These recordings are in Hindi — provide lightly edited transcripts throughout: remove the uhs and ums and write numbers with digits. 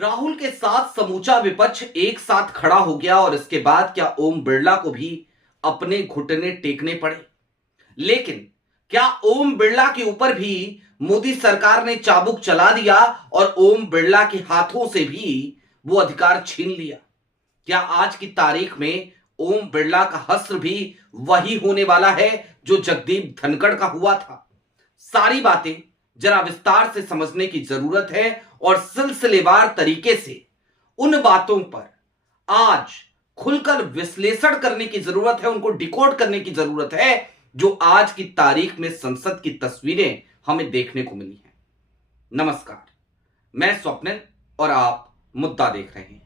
राहुल के साथ समूचा विपक्ष एक साथ खड़ा हो गया और इसके बाद क्या ओम बिरला को भी अपने घुटने टेकने पड़े। लेकिन क्या ओम बिरला के ऊपर भी मोदी सरकार ने चाबुक चला दिया और ओम बिरला के हाथों से भी वो अधिकार छीन लिया। क्या आज की तारीख में ओम बिरला का हश्र भी वही होने वाला है जो जगदीप धनखड़ का हुआ था। सारी बातें जरा विस्तार से समझने की जरूरत है और सिलसिलेवार तरीके से उन बातों पर आज खुलकर विश्लेषण करने की जरूरत है, उनको डिकोड करने की जरूरत है जो आज की तारीख में संसद की तस्वीरें हमें देखने को मिली हैं। नमस्कार, मैं स्वप्निल और आप मुद्दा देख रहे हैं।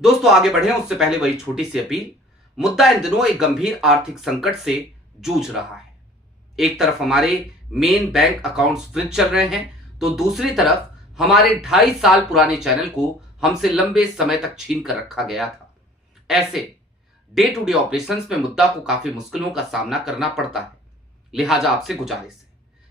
दोस्तों, आगे बढ़े उससे पहले वही छोटी सी अपील। मुद्दा इन दिनों एक गंभीर आर्थिक संकट से जूझ रहा है। एक तरफ हमारे मेन बैंक अकाउंट्स फ्रीज चल रहे हैं, तो दूसरी तरफ हमारे 2.5 साल पुराने चैनल को हमसे लंबे समय तक छीन कर रखा गया था। ऐसे डे टू डे ऑपरेशंस में मुद्दा को काफी मुश्किलों का सामना करना पड़ता है। लिहाजा आपसे गुजारिश है,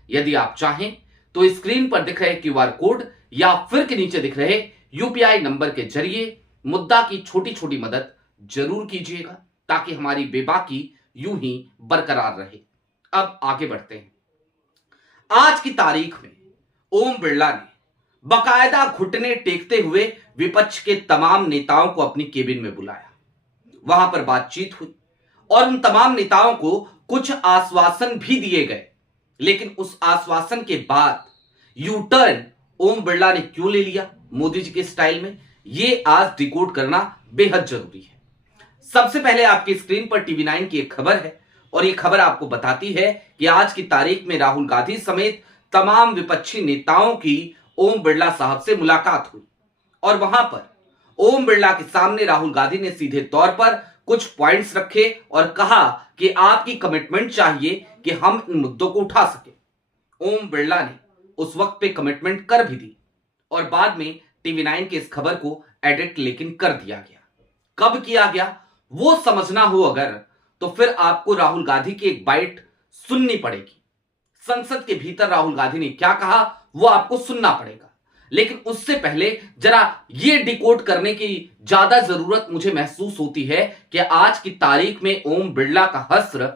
यदि आप चाहें तो स्क्रीन पर दिख रहे क्यूआर कोड या फिर के नीचे दिख रहे यूपीआई नंबर के जरिए मुद्दा की छोटी छोटी मदद जरूर कीजिएगा, ताकि हमारी बेबाकी यूं ही बरकरार रहे। अब आगे बढ़ते हैं। आज की तारीख में ओम बिरला ने बाकायदा घुटने टेकते हुए विपक्ष के तमाम नेताओं को अपनी केबिन में बुलाया। वहां पर बातचीत हुई और उन तमाम नेताओं को कुछ आश्वासन भी दिए गए, लेकिन उस आश्वासन के बाद यू टर्न ओम बिरला ने क्यों ले लिया मोदी जी के स्टाइल में, यह आज डिकोड करना बेहद जरूरी है। सबसे पहले आपकी स्क्रीन पर टीवी9 की एक खबर है और यह खबर आपको बताती है कि आज की तारीख में राहुल गांधी समेत तमाम विपक्षी नेताओं की ओम बिरला साहब से मुलाकात हुई और वहां पर ओम बिरला के सामने राहुल गांधी ने सीधे तौर पर कुछ पॉइंट्स रखे और कहा कि आपकी कमिटमेंट चाहिए कि हम इन मुद्दों को उठा सके। ओम बिरला ने उस वक्त पे कमिटमेंट कर भी दी और बाद में टीवी9 की इस खबर को एडिट लेकिन कर दिया गया। कब किया गया वो समझना हो अगर, तो फिर आपको राहुल गांधी की एक बाइट सुननी पड़ेगी। संसद के भीतर राहुल गांधी ने क्या कहा वो आपको सुनना पड़ेगा, लेकिन उससे पहले जरा ये डिकोड करने की ज्यादा जरूरत मुझे महसूस होती है कि आज की तारीख में ओम बिरला का हश्र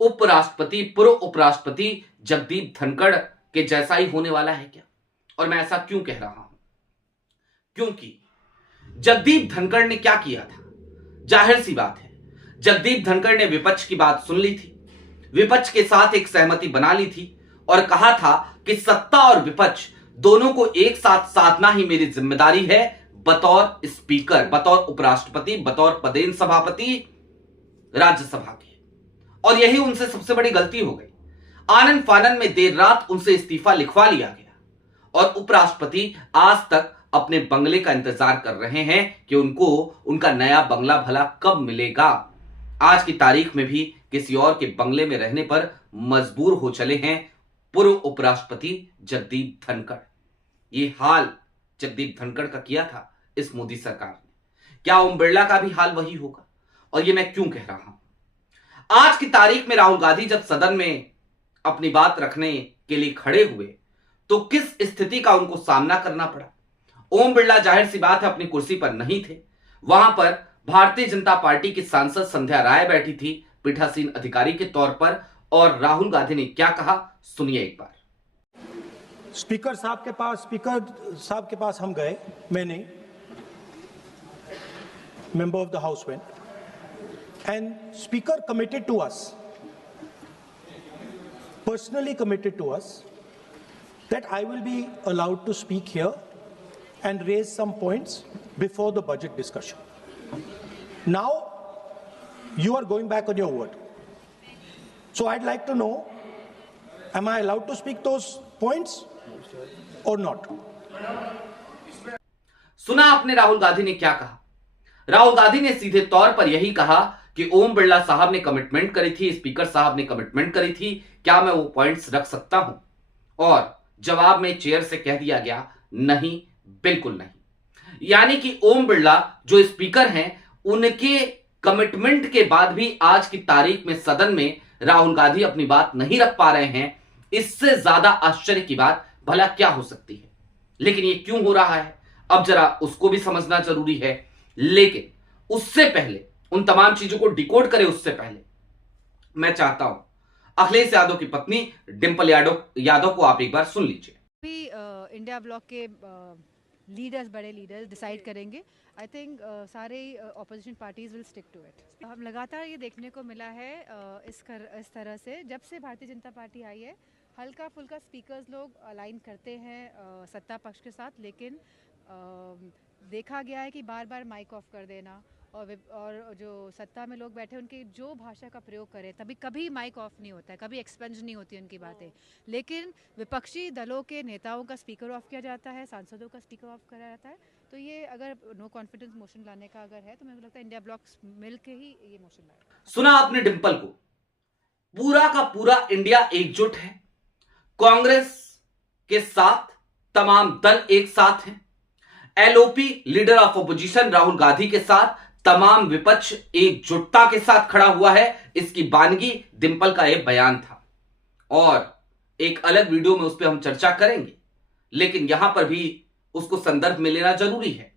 उपराष्ट्रपति, पूर्व उपराष्ट्रपति जगदीप धनखड़ के जैसा ही होने वाला है क्या। और मैं ऐसा क्यों कह रहा हूं, क्योंकि जगदीप धनखड़ ने क्या किया था, जाहिर सी बात है जगदीप धनखड़ ने विपक्ष की बात सुन ली थी, विपक्ष के साथ एक सहमति बना ली थी और कहा था कि सत्ता और विपक्ष दोनों को एक साथ साधना ही मेरी जिम्मेदारी है बतौर स्पीकर, बतौर उपराष्ट्रपति, बतौर पदेन सभापति राज्यसभा के। और यही उनसे सबसे बड़ी गलती हो गई। आनन फानन में देर रात उनसे इस्तीफा लिखवा लिया गया और उपराष्ट्रपति आज तक अपने बंगले का इंतजार कर रहे हैं कि उनको उनका नया बंगला भला कब मिलेगा। आज की तारीख में भी किसी और के बंगले में रहने पर मजबूर हो चले हैं पूर्व उपराष्ट्रपति जगदीप धनखड़। ये हाल जगदीप धनखड़ का किया था इस मोदी सरकार ने। क्या ओम बिरला का भी हाल वही होगा? और ये मैं क्यों कह रहा हूं, आज की तारीख में राहुल गांधी जब सदन में अपनी बात रखने के लिए खड़े हुए तो किस स्थिति का उनको सामना करना पड़ा। ओम बिरला जाहिर सी बात है अपनी कुर्सी पर नहीं थे, वहां पर भारतीय जनता पार्टी की सांसद संध्या राय बैठी थी पीठासीन अधिकारी के तौर पर, और राहुल गांधी ने क्या कहा सुनिए एक बार। स्पीकर साहब के पास हम गए, मैंने member of the house went and speaker committed to us, personally committed to us, that I will be allowed to speak here and raise some points before the budget discussion. Now you are going back on your word, so I'd like to know, am I allowed to speak those points or not? सुना आपने राहुल गांधी ने क्या कहा। राहुल गांधी ने सीधे तौर पर यही कहा कि ओम बिरला साहब ने कमिटमेंट करी थी, स्पीकर साहब ने कमिटमेंट करी थी, क्या मैं वो पॉइंट्स रख सकता हूं। और जवाब में चेयर से कह दिया गया नहीं, बिल्कुल नहीं। यानी कि ओम बिरला जो स्पीकर हैं उनके कमिटमेंट के बाद भी आज की तारीख में सदन में राहुल गांधी अपनी बात नहीं रख पा रहे हैं। इससे ज्यादा आश्चर्य की बात भला क्या हो सकती है। लेकिन ये क्यों हो रहा है अब जरा उसको भी समझना जरूरी है। लेकिन उससे पहले, उन तमाम चीजों को डिकोड करें उससे पहले, मैं चाहता हूं अखिलेश यादव की पत्नी डिंपल यादव को आप एक बार सुन लीजिए। इंडिया ब्लॉक के लीडर्स, बड़े लीडर्स डिसाइड करेंगे। आई थिंक सारे opposition parties will stick to it. हम लगातार ये देखने को मिला है इस तरह से जब से भारतीय जनता पार्टी आई है, हल्का फुल्का स्पीकर्स लोग अलाइन करते हैं सत्ता पक्ष के साथ, लेकिन देखा गया है कि बार बार माइक ऑफ कर देना और जो सत्ता में लोग बैठे उनकी जो भाषा का प्रयोग करें, तभी कभी माइक ऑफ नहीं होता है, कभी एक्सपेंज नहीं होती उनकी बातें, लेकिन विपक्षी दलों के नेताओं का स्पीकर ऑफ किया जाता है, सांसदों का स्पीकर ऑफ किया जाता है। तो ये अगर नो कॉन्फिडेंस मोशन लाने का अगर है तो मुझे लगता है इंडिया ब्लॉक मिल के ही ये मोशन लाएगा। सुना आपने डिंपल को, पूरा का पूरा इंडिया एकजुट है, कांग्रेस के साथ तमाम दल एक साथ हैं, LOP leader of opposition Rahul Gandhi के साथ तमाम विपक्ष एकजुटता के साथ खड़ा हुआ है। इसकी बानगी डिंपल का यह बयान था और एक अलग वीडियो में उस पर हम चर्चा करेंगे, लेकिन यहां पर भी उसको संदर्भ में लेना जरूरी है।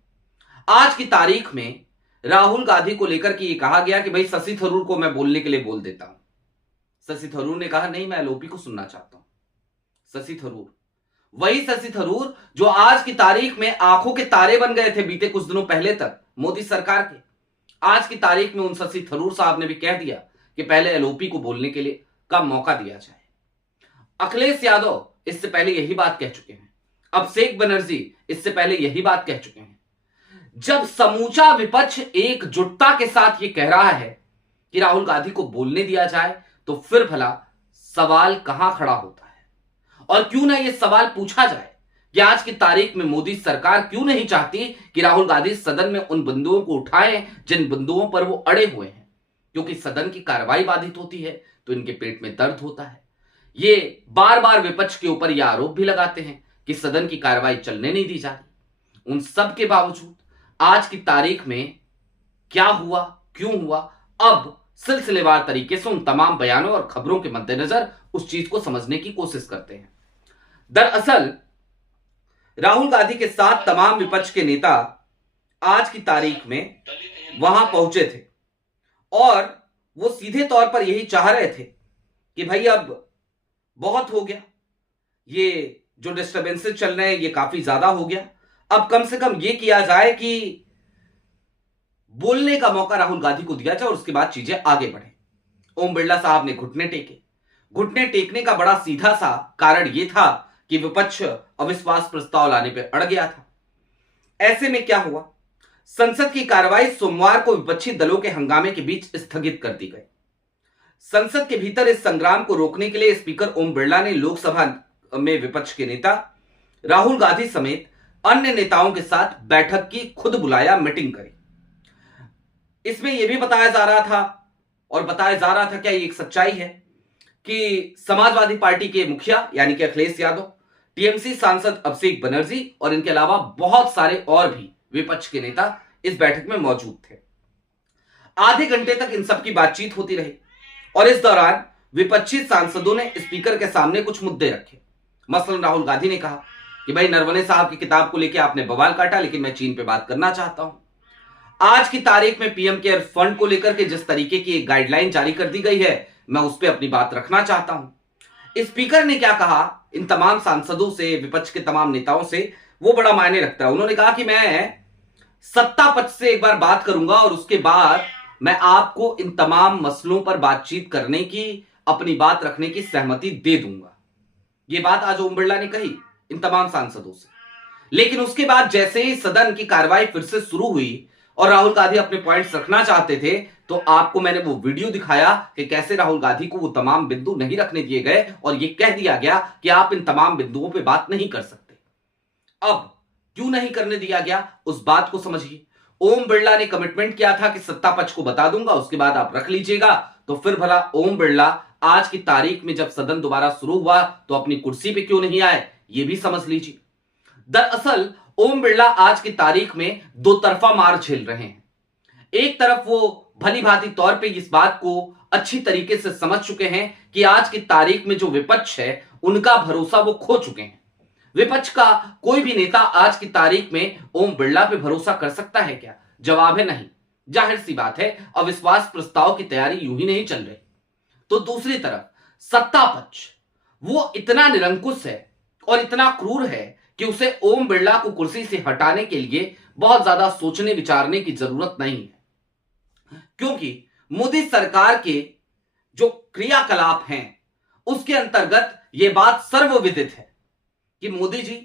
आज की तारीख में राहुल गांधी को लेकर के यह कहा गया कि भाई शशि थरूर को मैं बोलने के लिए बोल देता हूं। शशि थरूर ने कहा नहीं, मैं एलओपी को सुनना चाहता हूं। शशि थरूर, वही शशि थरूर जो आज की तारीख में आंखों के तारे बन गए थे बीते कुछ दिनों पहले तक मोदी सरकार के, आज की तारीख में उन शशि थरूर साहब ने भी कह दिया कि पहले एलओपी को बोलने के लिए का मौका दिया जाए। अखिलेश यादव इससे पहले यही बात कह चुके हैं, अभिषेक बनर्जी इससे पहले यही बात कह चुके हैं। जब समूचा विपक्ष एकजुटता के साथ ये कह रहा है कि राहुल गांधी को बोलने दिया जाए, तो फिर भला सवाल कहां खड़ा होता है? और क्यों ना यह सवाल पूछा जाए कि आज की तारीख में मोदी सरकार क्यों नहीं चाहती कि राहुल गांधी सदन में उन बिंदुओं को उठाएं जिन बिंदुओं पर वो अड़े हुए हैं? क्योंकि सदन की कार्रवाई बाधित होती है तो इनके पेट में दर्द होता है। ये बार बार विपक्ष के ऊपर यह आरोप भी लगाते हैं कि सदन की कार्रवाई चलने नहीं दी जाती। उन सब के बावजूद आज की तारीख में क्या हुआ, क्यों हुआ, अब सिलसिलेवार तरीके से उन तमाम बयानों और खबरों के मद्देनजर उस चीज को समझने की कोशिश करते हैं। दरअसल राहुल गांधी के साथ तमाम विपक्ष के नेता आज की तारीख में वहां पहुंचे थे और वो सीधे तौर पर यही चाह रहे थे कि भाई अब बहुत हो गया, ये जो डिस्टर्बेंसेस चल रहे हैं ये काफी ज्यादा हो गया, अब कम से कम ये किया जाए कि बोलने का मौका राहुल गांधी को दिया जाए और उसके बाद चीजें आगे बढ़े। ओम बिरला साहब ने घुटने टेके। घुटने टेकने का बड़ा सीधा सा कारण यह था कि विपक्ष अविश्वास प्रस्ताव लाने पर अड़ गया था। ऐसे में क्या हुआ, संसद की कार्रवाई सोमवार को विपक्षी दलों के हंगामे के बीच स्थगित कर दी गई। संसद के भीतर इस संग्राम को रोकने के लिए स्पीकर ओम बिरला ने लोकसभा में विपक्ष के नेता राहुल गांधी समेत अन्य नेताओं के साथ बैठक की, खुद बुलाया, मीटिंग करी। इसमें यह भी बताया जा रहा था और बताया जा रहा था, क्या ये एक सच्चाई है कि समाजवादी पार्टी के मुखिया यानी कि अखिलेश यादव, टीएमसी सांसद अभिषेक बनर्जी और इनके अलावा बहुत सारे और भी विपक्ष के नेता इस बैठक में मौजूद थे। आधे घंटे तक इन सब की बातचीत होती रही और इस दौरान विपक्षी सांसदों ने स्पीकर के सामने कुछ मुद्दे रखे। मसलन राहुल गांधी ने कहा कि भाई नरवणे साहब की किताब को लेकर आपने बवाल काटा, लेकिन मैं चीन पे बात करना चाहता हूं। आज की तारीख में पीएम केयर फंड को लेकर के जिस तरीके की एक गाइडलाइन जारी कर दी गई है, मैं उस पर अपनी बात रखना चाहता हूं। स्पीकर ने क्या कहा इन तमाम सांसदों से, विपक्ष के तमाम नेताओं से, वो बड़ा मायने रखता है। उन्होंने कहा कि मैं सत्ता पक्ष से एक बार बात करूंगा और उसके बाद मैं आपको इन तमाम मसलों पर बातचीत करने की, अपनी बात रखने की सहमति दे दूंगा। यह बात आज ओम बिरला ने कही इन तमाम सांसदों से। लेकिन उसके बाद जैसे ही सदन की कार्रवाई फिर से शुरू हुई और राहुल गांधी अपने पॉइंट्स रखना चाहते थे, तो आपको मैंने वो वीडियो दिखाया कि कैसे राहुल गांधी को वो तमाम बिंदु नहीं रखने दिए गए और ये कह दिया गया कि आप इन तमाम बिंदुओं पे बात नहीं कर सकते। अब क्यों नहीं करने दिया गया, उस बात को समझिए। ओम बिरला ने कमिटमेंट किया था कि सत्ता पक्ष को बता दूंगा, उसके बाद आप रख लीजिएगा। तो फिर भला ओम बिरला आज की तारीख में जब सदन दोबारा शुरू हुआ तो अपनी कुर्सी पे क्यों नहीं आए, ये भी समझ लीजिए। दरअसल ओम बिरला आज की तारीख में दो तरफा मार झेल रहे हैं। एक तरफ वो भली भांति तौर पे इस बात को अच्छी तरीके से समझ चुके हैं कि आज की तारीख में जो विपक्ष है उनका भरोसा वो खो चुके हैं। विपक्ष का कोई भी नेता आज की तारीख में ओम बिरला पे भरोसा कर सकता है क्या? जवाब है नहीं। जाहिर सी बात है, अविश्वास प्रस्ताव की तैयारी यूं ही नहीं चल रही। तो दूसरी तरफ सत्ता पक्ष वो इतना निरंकुश है और इतना क्रूर है कि उसे ओम बिरला को कुर्सी से हटाने के लिए बहुत ज्यादा सोचने विचारने की जरूरत नहीं है, क्योंकि मोदी सरकार के जो क्रियाकलाप हैं उसके अंतर्गत यह बात सर्वविदित है कि मोदी जी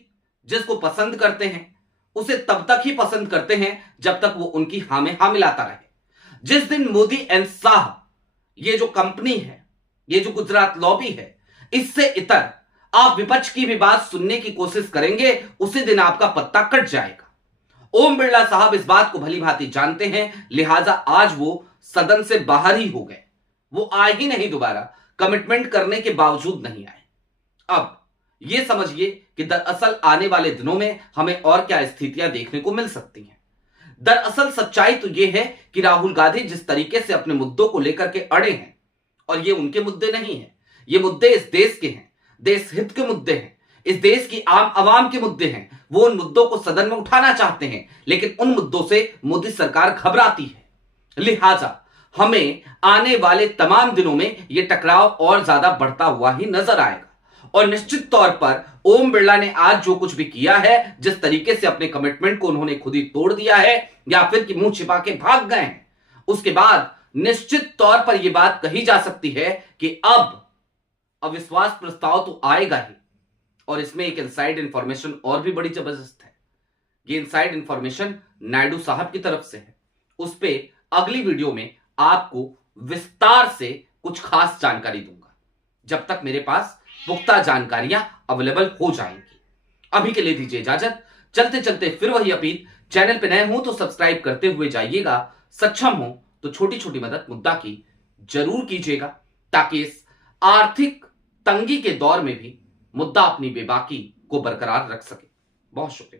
जिसको पसंद करते हैं उसे तब तक ही पसंद करते हैं जब तक वो उनकी हाँ में हाँ मिलाता रहे। जिस दिन मोदी एंड शाह ये जो कंपनी है, ये जो गुजरात लॉबी है, इससे इतर आप विपक्ष की भी बात सुनने की कोशिश करेंगे, उसी दिन आपका पत्ता कट जाएगा। ओम बिरला साहब इस बात को भली भांति जानते हैं, लिहाजा आज वो सदन से बाहर ही हो गए। वो आए ही नहीं, दोबारा कमिटमेंट करने के बावजूद नहीं आए। अब ये समझिए कि दरअसल आने वाले दिनों में हमें और क्या स्थितियां देखने को मिल सकती हैं। दरअसल सच्चाई तो यह है कि राहुल गांधी जिस तरीके से अपने मुद्दों को लेकर के अड़े हैं, और ये उनके मुद्दे नहीं हैं, ये मुद्दे इस देश के हैं, देश हित के मुद्दे हैं, इस देश की आम आवाम के मुद्दे हैं। वो उन मुद्दों को सदन में उठाना चाहते हैं, लेकिन उन मुद्दों से मोदी सरकार घबराती है। लिहाजा हमें आने वाले तमाम दिनों में यह टकराव और ज्यादा बढ़ता हुआ ही नजर आएगा। और निश्चित तौर पर ओम बिरला ने आज जो कुछ भी किया है, जिस तरीके से अपने कमिटमेंट को उन्होंने खुद ही तोड़ दिया है या फिर कि मुंह छिपा के भाग गए हैं, उसके बाद निश्चित तौर पर यह बात कही जा सकती है कि अब अविश्वास प्रस्ताव तो आएगा ही। और इसमें एक इनसाइड इंफॉर्मेशन और भी बड़ी जबरदस्त है। ये इनसाइड इंफॉर्मेशन नायडू साहब की तरफ से है। उस पर अगली वीडियो में आपको विस्तार से कुछ खास जानकारी दूंगा, जब तक मेरे पास पुख्ता जानकारियां अवेलेबल हो जाएंगी। अभी के लिए दीजिए इजाजत। चलते चलते फिर वही अपील, चैनल पे नए हो तो सब्सक्राइब करते हुए जाइएगा, सक्षम हो तो छोटी छोटी मदद मुद्दा की जरूर कीजिएगा, ताकि इस आर्थिक तंगी के दौर में भी मुद्दा अपनी बेबाकी को बरकरार रख सके। बहुत शुक्रिया।